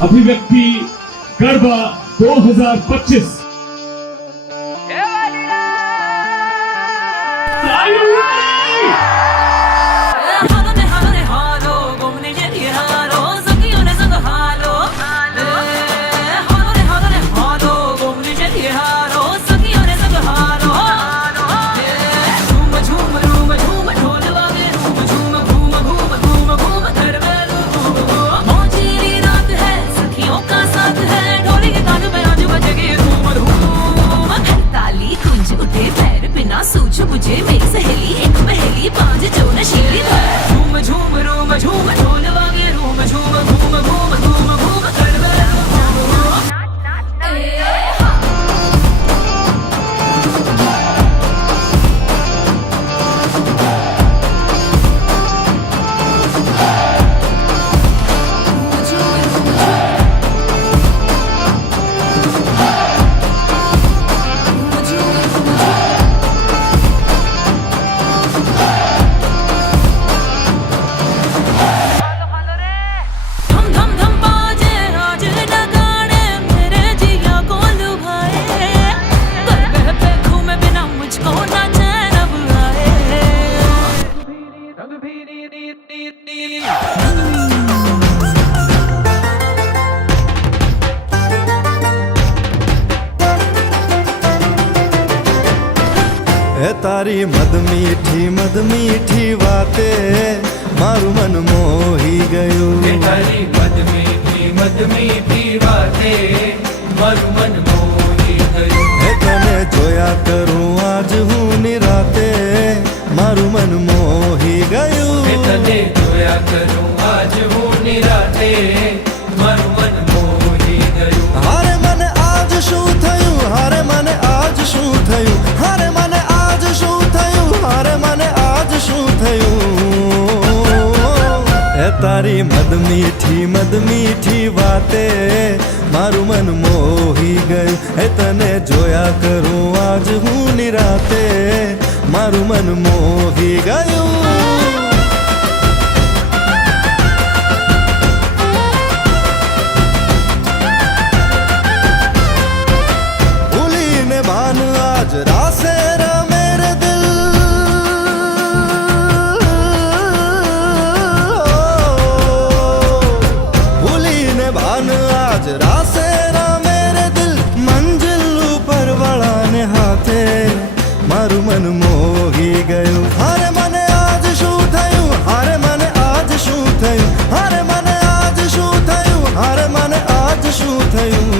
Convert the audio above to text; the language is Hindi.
अभिव्यक्ति गरबा 2025। सूझ मुझे मेरी सहेली एक पहेली पांच जो नशीली झूम झूम रूम झूम ढोल वागे रूम झूम घूम घूम घूम घूम कर तारी मद मीठी वातें मारू मन मोही गयो। तारी मद मीठी वातें मारू मन मोही गयो। तने जोया करूं आज हूँ निराते मारू मन मोही गयो। तने जोया करूं आज हूँ निराते मारू मन मोही गयो। हारे मन आज शू थयूं हारे मन आज शू थयूं हारे मन आज शू थयूं हारे मन आज शू थयूं। तारी मद मीठी वातें मारू मन मोही गयो। तने जोया करूं आज हूँ निराते मारू मन मोही गयो। आज रासे रा मेरे दिल भूली ने भान आज रासे रा मेरे दिल मंजिल ऊपर वाला ने हाथे मारू मन मोही गयो। हारे मन आज शू थयूं हारे मन आज शू थयूं हारे मन आज शू थयूं हारे मन आज शू थयूं।